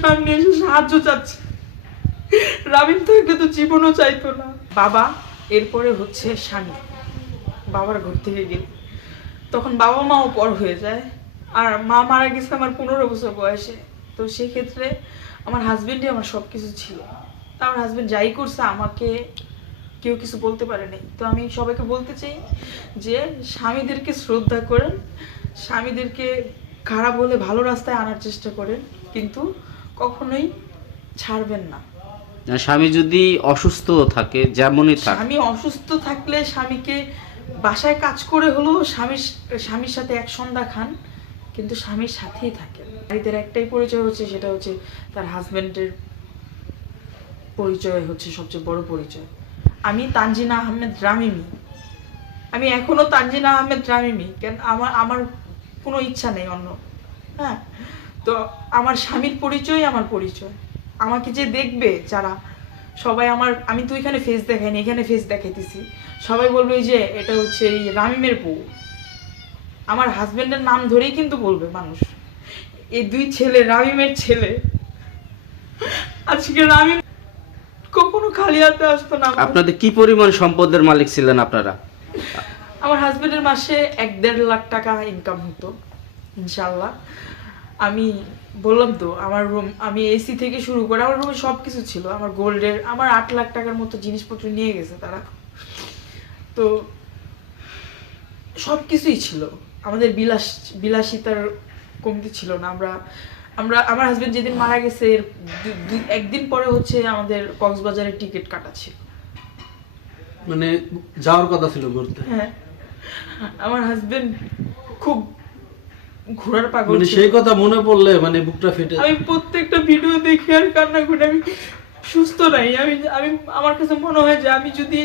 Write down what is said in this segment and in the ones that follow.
সামনে এসে সাহায্য চাচ্ছে। রাবিন থেকে তো জীবনও চাইতো না। বাবা, এরপরে হচ্ছে স্বামী। বাবার ঘর থেকে গেলে। তখন বাবা মাও পর হয়ে যায়। আর মা মারা গেছে আমার পনেরো বছর বয়সে। তো সেক্ষেত্রে আমার হাজবেন্ডই আমার সব কিছু ছিল। তা আমার হাজবেন্ড যাই করছে, আমাকে কেউ কিছু বলতে পারে নাই। তো আমি সবাইকে বলতে চাই যে, স্বামীদেরকে শ্রদ্ধা করেন। স্বামীদেরকে খারাপ হলে ভালো রাস্তায় আনার চেষ্টা করেন। কিন্তু কখনোই ছাড়বেন না। স্বামী যদি অসুস্থ থাকে যেমনই থাক। স্বামী অসুস্থ থাকলে স্বামীকে বাসায় কাজ করে হলেও স্বামীর স্বামীর সাথে এক সন্ধ্যা খান কিন্তু স্বামীর সাথেই থাকেন। নারীদের একটাই পরিচয় হচ্ছে সেটা হচ্ছে তার হাজবেন্ডের পরিচয় হচ্ছে সবচেয়ে বড় পরিচয়। আমি তানজিনা আহমেদ রামিমি। আমি এখনও তানজিনা আহমেদ রামিমি কেন আমার আমার কোনো ইচ্ছা নেই অন্য। হ্যাঁ? তো আমার স্বামীর পরিচয় আমার পরিচয়। আমাকে যে দেখবে যারা সবাই আমার আমি তো এখানে ফেস দেখাইনি এখানে ফেস দেখাইতেছি। সবাই বলবে যে এটা হচ্ছে এই রামিমের বউ। আমার হাজবেন্ডের নাম ধরেই কিন্তু বলবে মানুষ। এই দুই ছেলে রামিমের ছেলে। আজকে রামিম কখনো খালি হাতে আসতো না আপনাদের কি পরিমাণ সম্পদের মালিক ছিলেন আপনারা? আমার হাজবেন্ডের মাসে এক দেড় লাখ টাকা ইনকাম হতো ইনশাল্লাহ। আমি বললাম তো আমার রুম আমি এসি থেকে শুরু করে আমার রুমে সব কিছু ছিল। আমার গোল্ডের আমার আট লাখ টাকার মতো জিনিসপত্র নিয়ে গেছে তারা। তো সব কিছুই ছিল। আমাদের বিলাস বিলাসিতার কমতি ছিল না। আমরা আমরা আমার হাজব্যান্ড যেদিন মারা গেছে এর একদিন পরে হচ্ছে আমাদের কক্সবাজারের টিকিট কাটা ছিল। মানে যাওয়ার কথা ছিল ঘুরতে? হ্যাঁ। আমার হাজব্যান্ড খুব ঘোরার পাগল মানে সেই কথা মনে পড়লে মানে বুকটা ফেটে আমি প্রত্যেকটা ভিডিও দেখে আর কান্না করে আমি সুস্থ নাই। আমি আমি আমার কাছে মনে হয় যে আমি যদি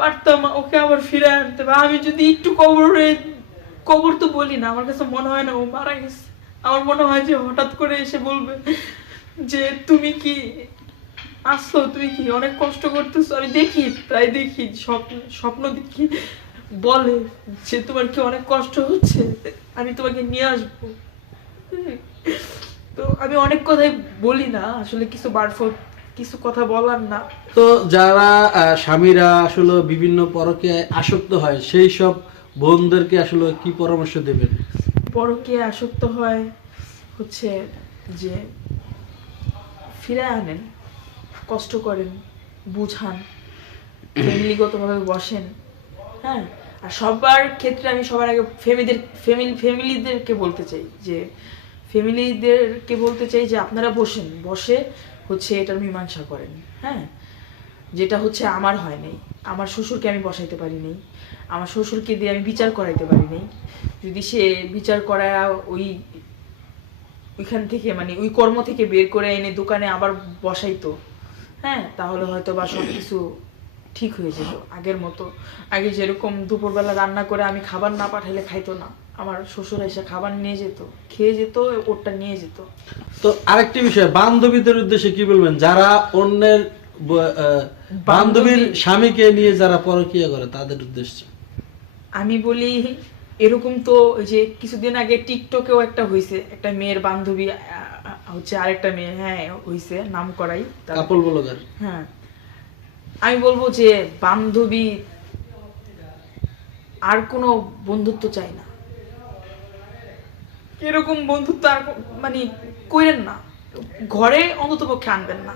পারতাম ওকে আবার ফিরে আনতে। বা আমি যদি একটু কবরে কবর তো বলি না আমার কাছে মনে হয় না ও মারা গেছে। আমার মনে হয় যে হঠাৎ করে এসে বলবে যে তুমি কি আসছো? তুমি কি অনেক কষ্ট করতেছো? আমি দেখি প্রায় দেখি স্বপ্ন স্বপ্ন দেখি। বলে যে তোমার কি অনেক কষ্ট হচ্ছে? আমি তোমাকে নিয়ে আসব। তো আমি অনেক কথাই বলি না আসলে কিছু বারফর কিছু কথা বলার না। তো যারা স্বামীরা আসলে বিভিন্ন পরকে আসক্ত হয় সেই সব বোনদেরকে আসলে কি পরামর্শ দেবেন? পরকে আসক্ত হয় হচ্ছে যে ফিরে আনেন কষ্ট করেন বুঝান ফ্যামিলিগতভাবে বসেন হ্যাঁ? আর সবার ক্ষেত্রে আমি সবার আগে ফ্যামিলিদের ফ্যামিলি ফ্যামিলিদেরকে বলতে চাই যে ফ্যামিলিদেরকে বলতে চাই যে আপনারা বসেন। বসে হচ্ছে এটার মীমাংসা করেন হ্যাঁ? যেটা হচ্ছে আমার হয় নাই। আমার শ্বশুরকে আমি বসাইতে পারি নাই। আমার শ্বশুরকে দিয়ে আমি বিচার করাইতে পারি নাই। যদি সে বিচার করা ওই, ওইখান থেকে মানে ওই কর্ম থেকে বের করে এনে দোকানে আবার বসাইতো হ্যাঁ? তাহলে হয়তো বা সব কিছু ঠিক হয়ে যেত আগের মতো। আগে যেরকম দুপুরবেলা রান্না করে আমি খাবার না পাঠাইলে খাইতো না। আমার শ্বশুর এসে খাবার নিয়ে যেত খেয়ে যেত ওরটা নিয়ে যেত। তো আরেকটি বিষয় বান্ধবীদের উদ্দেশ্যে কি বলবেন? যারা অন্যের বান্ধবীর স্বামীকে নিয়ে যারা পরকিয়া করে তাদের উদ্দেশ্যে। আমি বলি এরকম তো ওই যে কিছুদিন আগে টিকটকেও একটা হয়েছে একটা মেয়ের বান্ধবী হচ্ছে আরেকটা মেয়ে হ্যাঁ হয়েছে নাম করাই। Couple blogger. হ্যাঁ। আমি বলব যে বান্ধবী আর কোনো বন্ধুত্ব চাই না। এরকম বন্ধুত্ব আর মানে করেন না। ঘরে অন্তত পক্ষে আনবেন না।